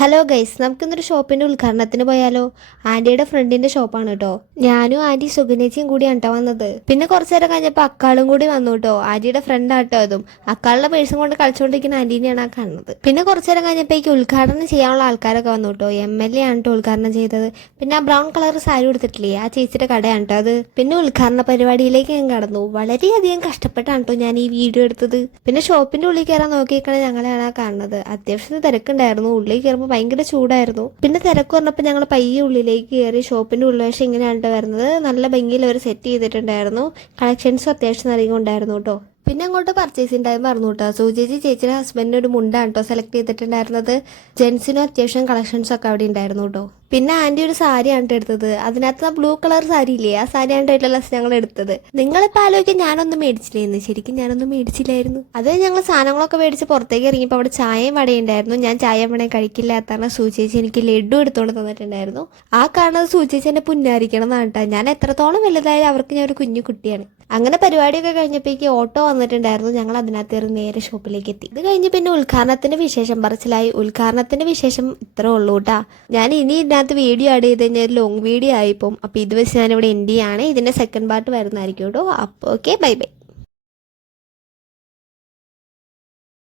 Hello guys, നമുക്കിന്നൊരു ഷോപ്പിൻ്റെ ഉദ്ഘാടനത്തിന് പോയാലോ? ആൻറ്റിയുടെ ഫ്രണ്ടിൻ്റെ ഷോപ്പാണ് കേട്ടോ. ഞാനും ആൻറ്റി സുഗനേച്ചിയും കൂടിയാണ് കേട്ടോ വന്നത്. പിന്നെ കുറച്ചു നേരം കഴിഞ്ഞപ്പോൾ അക്കാളും കൂടി വന്നു കേട്ടോ. ആൻറ്റിയുടെ ഫ്രണ്ട് ആട്ടോ അതും. അക്കാളുടെ പേഴ്സും കൊണ്ട് കളിച്ചുകൊണ്ടിരിക്കുന്ന ആൻറ്റീനെയാണ് ആ കാണുന്നത്. പിന്നെ കുറച്ചു നേരം കഴിഞ്ഞപ്പോഴേക്ക് ഉദ്ഘാടനം ചെയ്യാനുള്ള ആൾക്കാരൊക്കെ വന്നു കേട്ടോ. MLA ആണ് കേട്ടോ ഉദ്ഘാടനം ചെയ്തത്. പിന്നെ ആ ബ്രൗൺ കളർ സാരി കൊടുത്തിട്ടില്ലേ, ആ ചേച്ചിയുടെ കടയാണ് കേട്ടോ അത്. പിന്നെ ഉദ്ഘാടന പരിപാടിയിലേക്ക് ഞാൻ കടന്നു. വളരെയധികം കഷ്ടപ്പെട്ടാണ് കേട്ടോ ഞാൻ ഈ വീഡിയോ എടുത്തത്. പിന്നെ ഷോപ്പിൻ്റെ ഉള്ളിൽ കയറാൻ നോക്കിയേക്കണേ ഞങ്ങളെയാണ് ആ കാണുന്നത്. അത്യാവശ്യം തിരക്കുണ്ടായിരുന്നു. ഉള്ളിൽ കയറുമ്പോൾ ഭയങ്കര ചൂടായിരുന്നു. പിന്നെ തിരക്ക് പറഞ്ഞപ്പോൾ ഞങ്ങൾ പയ്യെ ഉള്ളിലേക്ക് കയറി. ഷോപ്പിന്റെ ഉൾവശം ഇങ്ങനെയാണ് വരുന്നത്. നല്ല ഭംഗിയിൽ അവർ സെറ്റ് ചെയ്തിട്ടുണ്ടായിരുന്നു. കളക്ഷൻസും അത്യാവശ്യം അധികം ഉണ്ടായിരുന്നു കേട്ടോ. പിന്നെ അങ്ങോട്ട് പർച്ചേസിങ് ടൈം പറഞ്ഞു കേട്ടോ. ചേച്ചിയുടെ ഹസ്ബൻഡിന് ഒരു മുണ്ടാണ് കേട്ടോ സെലക്ട് ചെയ്തിട്ടുണ്ടായിരുന്നത്. ജെൻസിനും അത്യാവശ്യം കളക്ഷൻസ് ഒക്കെ അവിടെ ഉണ്ടായിരുന്നു കേട്ടോ. പിന്നെ ആൻറ്റി ഒരു സാരിയാണ് എടുത്തത്. അതിനകത്ത് ആ ബ്ലൂ കളർ സാരി ഇല്ലേ, ആ സാരിയാണ് ഞങ്ങൾ എടുത്തത്. നിങ്ങളിപ്പോൾ ആലോചിക്കാൻ ഞാനൊന്നും മേടിച്ചില്ലായിരുന്നു. ശരിക്കും ഞാനൊന്നും മേടിച്ചില്ലായിരുന്നു. അത് ഞങ്ങൾ സാധനങ്ങളൊക്കെ മേടിച്ച് പുറത്തേക്ക് ഇറങ്ങിയപ്പോൾ അവിടെ ചായയും വടയുണ്ടായിരുന്നു. ഞാൻ ചായ വടയും കഴിക്കില്ലാത്താണ് സൂചേച്ചി എനിക്ക് ലഡു എടുത്തുകൊണ്ട് തന്നിട്ടുണ്ടായിരുന്നു. ആ കാണുന്നത് സൂചേച്ചി എന്നെ പുന്നാരിക്കണം എന്നാണ് കേട്ടോ. ഞാൻ എത്രത്തോളം വലുതായാലും അവർക്ക് ഞാൻ ഒരു കുഞ്ഞു കുട്ടിയാണ്. അങ്ങനെ പരിപാടിയൊക്കെ കഴിഞ്ഞപ്പോഴേക്ക് ഓട്ടോ വന്നിട്ടുണ്ടായിരുന്നു. ഞങ്ങൾ അതിനകത്ത് കയറി നേരെ ഷോപ്പിലേക്ക് എത്തി. ഇത് കഴിഞ്ഞ് പിന്നെ ഉദ്ഘാടനത്തിന്റെ വിശേഷം പറച്ചിലായി. ഉദ്ഘാടനത്തിന്റെ വിശേഷം ഇത്രേ ഉള്ളൂ കേട്ടാ. ഞാൻ ഇനി ഇതിനകത്ത് വീഡിയോ ആഡ് ചെയ്ത് കഴിഞ്ഞാൽ ലോങ് വീഡിയോ ആയിപ്പോൾ. അപ്പോൾ ഇത് വെച്ച് ഞാനിവിടെ എൻഡ് ചെയ്യാണ്. ഇതിന്റെ സെക്കൻഡ് പാർട്ട് വരുന്നതായിരിക്കും കേട്ടോ. അപ്പോൾ ഓക്കെ, ബൈ ബൈ.